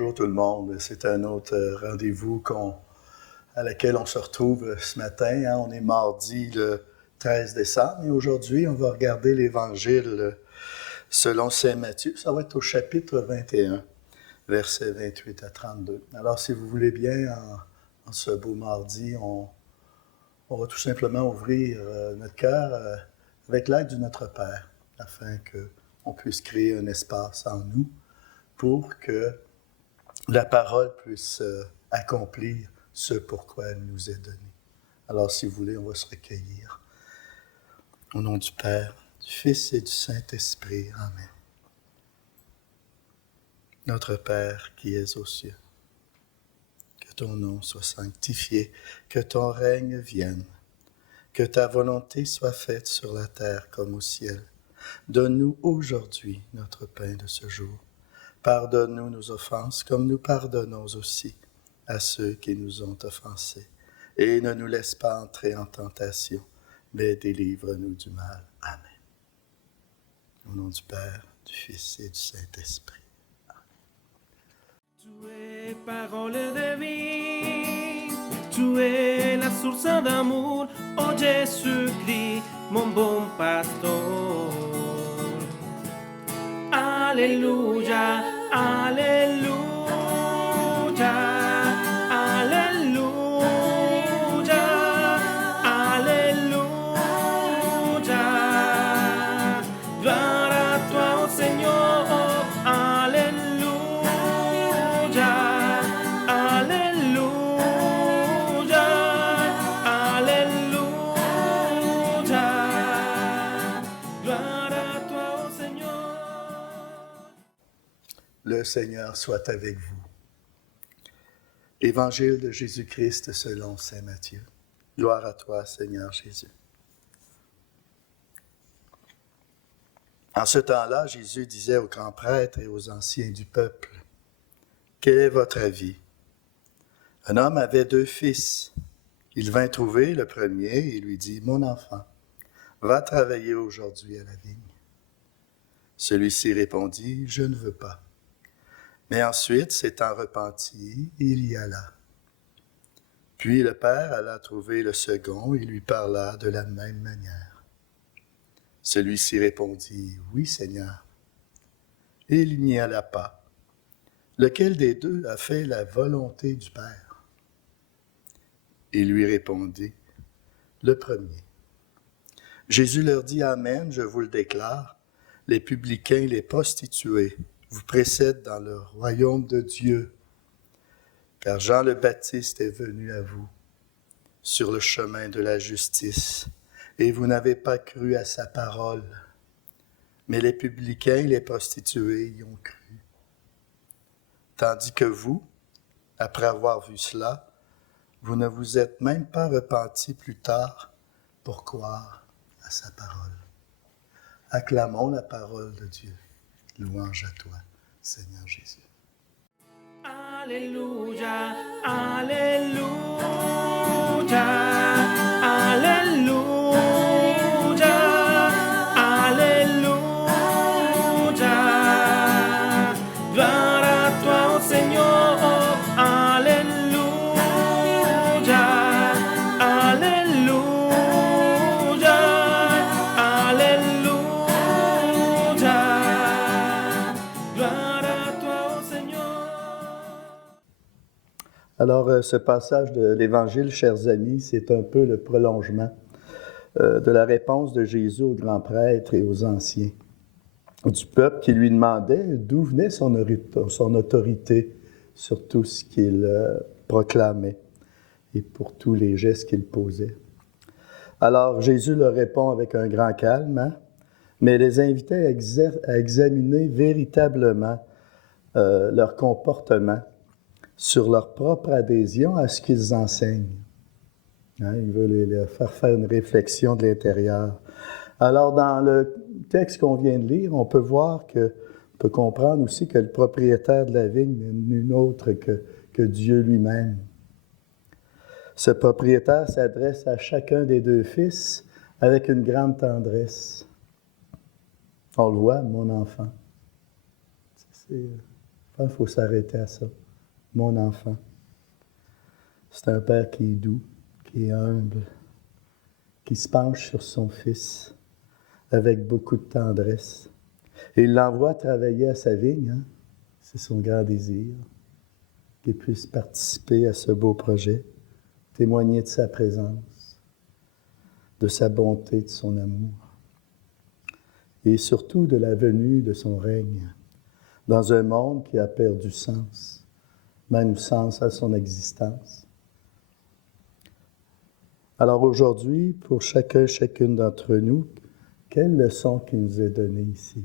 Bonjour tout le monde. C'est un autre rendez-vous à laquelle on se retrouve ce matin. On est mardi le 13 décembre et aujourd'hui, on va regarder l'Évangile selon saint Matthieu. Ça va être au chapitre 21, versets 28 à 32. Alors, si vous voulez bien, en ce beau mardi, on va tout simplement ouvrir notre cœur avec l'aide du Notre Père, afin qu'on puisse créer un espace en nous pour que la parole puisse accomplir ce pourquoi elle nous est donnée. Alors, si vous voulez, on va se recueillir. Au nom du Père, du Fils et du Saint-Esprit. Amen. Notre Père qui es aux cieux, que ton nom soit sanctifié, que ton règne vienne, que ta volonté soit faite sur la terre comme au ciel. Donne-nous aujourd'hui notre pain de ce jour. Pardonne-nous nos offenses, comme nous pardonnons aussi à ceux qui nous ont offensés. Et ne nous laisse pas entrer en tentation, mais délivre-nous du mal. Amen. Au nom du Père, du Fils et du Saint-Esprit. Tu es parole de vie, tu es la source d'amour, oh Jésus-Christ, mon bon pasteur. Alléluia, alléluia, alléluia, alléluia. Gloire à toi, oh Seigneur, alléluia, alléluia, alléluia. Gloire à toi, oh Seigneur. Le Seigneur soit avec vous. Évangile de Jésus-Christ selon saint Matthieu. Gloire à toi, Seigneur Jésus. En ce temps-là, Jésus disait aux grands prêtres et aux anciens du peuple, « Quel est votre avis? Un homme avait 2 fils. Il vint trouver le premier et lui dit, « Mon enfant, va travailler aujourd'hui à la vigne. » Celui-ci répondit, « Je ne veux pas. » Mais ensuite, s'étant repenti, il y alla. Puis le père alla trouver le second et lui parla de la même manière. Celui-ci répondit, « Oui, Seigneur. » Et il n'y alla pas. Lequel des 2 a fait la volonté du Père? Il lui répondit, « Le premier. » Jésus leur dit, « Amen, je vous le déclare, les publicains, les prostituées, vous précèdent dans le royaume de Dieu. Car Jean le Baptiste est venu à vous sur le chemin de la justice, et vous n'avez pas cru à sa parole. Mais les publicains et les prostituées y ont cru. Tandis que vous, après avoir vu cela, vous ne vous êtes même pas repentis plus tard pour croire à sa parole. » Acclamons la parole de Dieu. Louange à toi, Seigneur Jésus. Alléluia, alléluia, alléluia, alléluia. Gloire à toi, oh Seigneur, alléluia, alléluia, alléluia. Gloire à toi, oh Seigneur. Alors, ce passage de l'Évangile, chers amis, c'est un peu le prolongement de la réponse de Jésus aux grands prêtres et aux anciens du peuple qui lui demandait d'où venait son autorité sur tout ce qu'il proclamait et pour tous les gestes qu'il posait. Alors, Jésus leur répond avec un grand calme, mais les invitait à examiner véritablement leur comportement sur leur propre adhésion à ce qu'ils enseignent. Il veut les faire une réflexion de l'intérieur. Alors, dans le texte qu'on vient de lire, on peut comprendre aussi que le propriétaire de la vigne n'est nul autre que Dieu lui-même. Ce propriétaire s'adresse à chacun des 2 fils avec une grande tendresse. On le voit, mon enfant. C'est Il faut s'arrêter à ça. Mon enfant. C'est un père qui est doux, qui est humble, qui se penche sur son fils avec beaucoup de tendresse. Et il l'envoie travailler à sa vigne. Hein? C'est son grand désir, qu'il puisse participer à ce beau projet, témoigner de sa présence, de sa bonté, de son amour, et surtout de la venue de son règne dans un monde qui a perdu sens, même sens à son existence. Alors aujourd'hui, pour chacune d'entre nous, quelle leçon qui nous est donnée ici?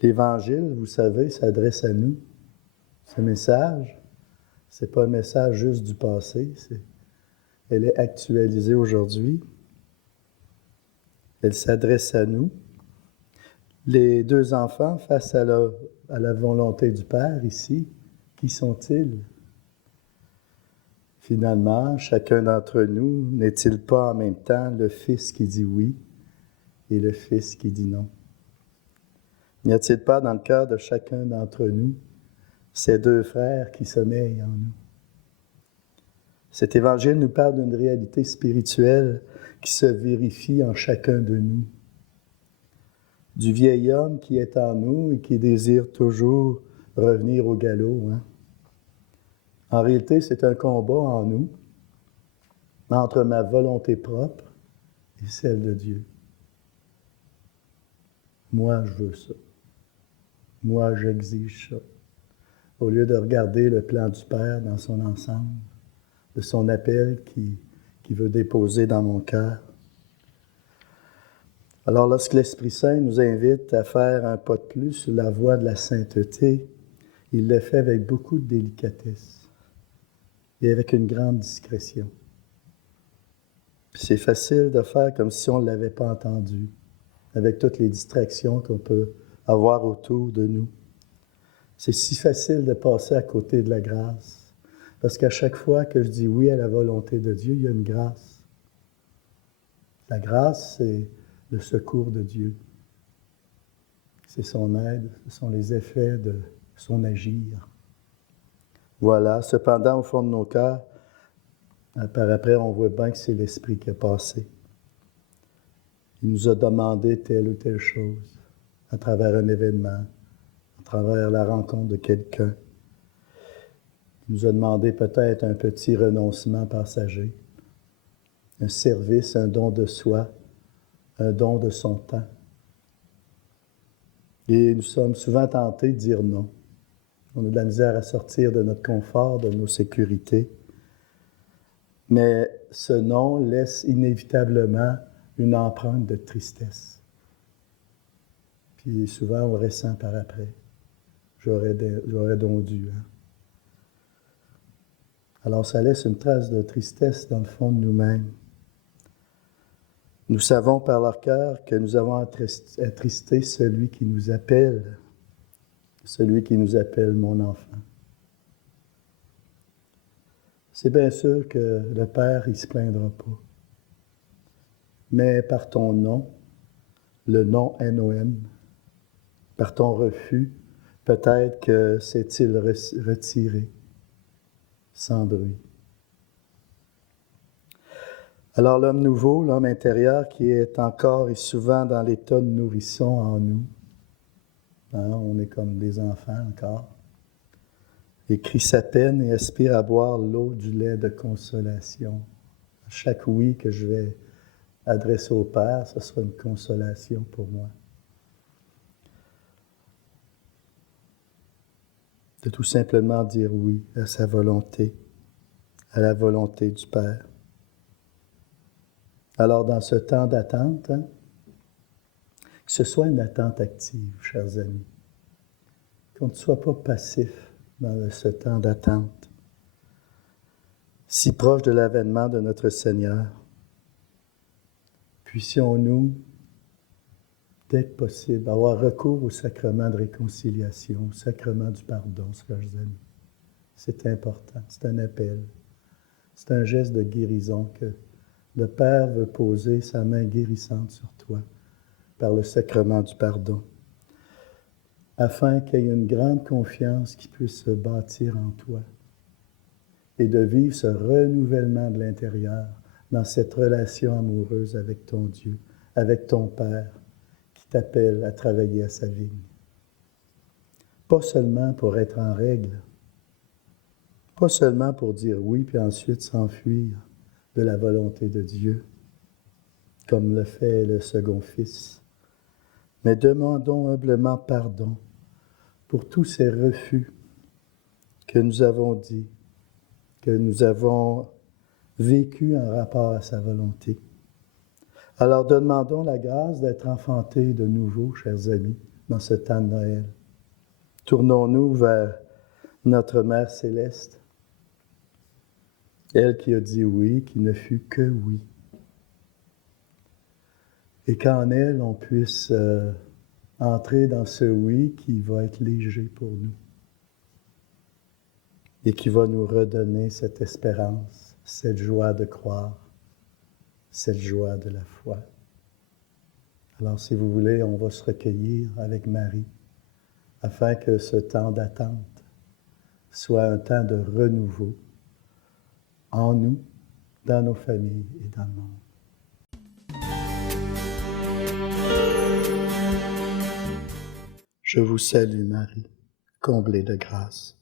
L'Évangile, vous savez, s'adresse à nous. Ce message, ce n'est pas un message juste du passé, elle est actualisée aujourd'hui. Elle s'adresse à nous. Les deux enfants, face à la volonté du Père ici, qui sont-ils? Finalement, chacun d'entre nous n'est-il pas en même temps le Fils qui dit oui et le Fils qui dit non? N'y a-t-il pas dans le cœur de chacun d'entre nous ces deux frères qui sommeillent en nous? Cet évangile nous parle d'une réalité spirituelle qui se vérifie en chacun de nous. Du vieil homme qui est en nous et qui désire toujours revenir au galop. Hein? En réalité, c'est un combat en nous entre ma volonté propre et celle de Dieu. Moi, je veux ça. Moi, j'exige ça. Au lieu de regarder le plan du Père dans son ensemble, de son appel qui veut déposer dans mon cœur. Alors, lorsque l'Esprit Saint nous invite à faire un pas de plus sur la voie de la sainteté, il le fait avec beaucoup de délicatesse et avec une grande discrétion. Puis c'est facile de faire comme si on ne l'avait pas entendu, avec toutes les distractions qu'on peut avoir autour de nous. C'est si facile de passer à côté de la grâce, parce qu'à chaque fois que je dis oui à la volonté de Dieu, il y a une grâce. La grâce, c'est le secours de Dieu. C'est son aide, ce sont les effets de son agir. Voilà, cependant, au fond de nos cœurs, par après, on voit bien que c'est l'Esprit qui a passé. Il nous a demandé telle ou telle chose à travers un événement, à travers la rencontre de quelqu'un. Il nous a demandé peut-être un petit renoncement passager, un service, un don de soi, un don de son temps. Et nous sommes souvent tentés de dire non. On a de la misère à sortir de notre confort, de nos sécurités. Mais ce non laisse inévitablement une empreinte de tristesse. Puis souvent, on ressent par après. J'aurais donc dû. Hein? Alors, ça laisse une trace de tristesse dans le fond de nous-mêmes. Nous savons par leur cœur que nous avons attristé celui qui nous appelle mon enfant. C'est bien sûr que le Père, il ne se plaindra pas. Mais par ton non, le non NOM, par ton refus, peut-être que s'est-il retiré sans bruit. Alors l'homme nouveau, l'homme intérieur qui est encore et souvent dans l'état de nourrisson en nous, hein, on est comme des enfants encore, écrit sa peine et aspire à boire l'eau du lait de consolation. À chaque oui que je vais adresser au Père, ce sera une consolation pour moi. De tout simplement dire oui à sa volonté, à la volonté du Père. Alors, dans ce temps d'attente, hein, que ce soit une attente active, chers amis, qu'on ne soit pas passif dans ce temps d'attente, si proche de l'avènement de notre Seigneur. Puissions-nous, dès que possible, avoir recours au sacrement de réconciliation, au sacrement du pardon, chers amis. C'est important, c'est un appel, c'est un geste de guérison que le Père veut poser sa main guérissante sur toi par le sacrement du pardon. afin qu'il y ait une grande confiance qui puisse se bâtir en toi et de vivre ce renouvellement de l'intérieur dans cette relation amoureuse avec ton Dieu, avec ton Père qui t'appelle à travailler à sa vigne. Pas seulement pour être en règle, pas seulement pour dire oui puis ensuite s'enfuir de la volonté de Dieu, comme le fait le second fils, mais demandons humblement pardon pour tous ces refus que nous avons dit, que nous avons vécu en rapport à sa volonté. Alors demandons la grâce d'être enfantés de nouveau, chers amis, dans ce temps de Noël. Tournons-nous vers notre Mère céleste, elle qui a dit oui, qui ne fut que oui. Et qu'en elle, on puisse entrer dans ce oui qui va être léger pour nous et qui va nous redonner cette espérance, cette joie de croire, cette joie de la foi. Alors, si vous voulez, on va se recueillir avec Marie afin que ce temps d'attente soit un temps de renouveau en nous, dans nos familles et dans le monde. Je vous salue Marie, comblée de grâce.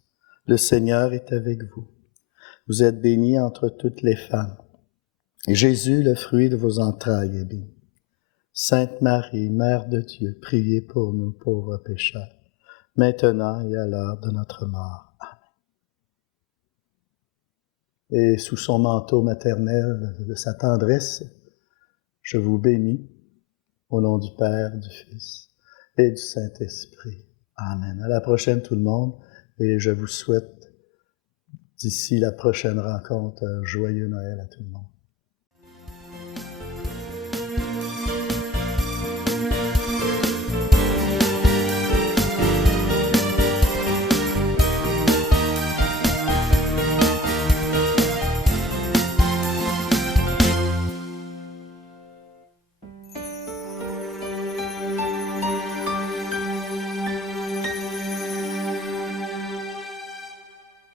Le Seigneur est avec vous. Vous êtes bénie entre toutes les femmes. Et Jésus, le fruit de vos entrailles, est béni. Sainte Marie, Mère de Dieu, priez pour nous pauvres pécheurs, maintenant et à l'heure de notre mort. Amen. Et sous son manteau maternel de sa tendresse, je vous bénis au nom du Père, du Fils et du Saint-Esprit. Amen. À la prochaine tout le monde, et je vous souhaite d'ici la prochaine rencontre un joyeux Noël à tout le monde.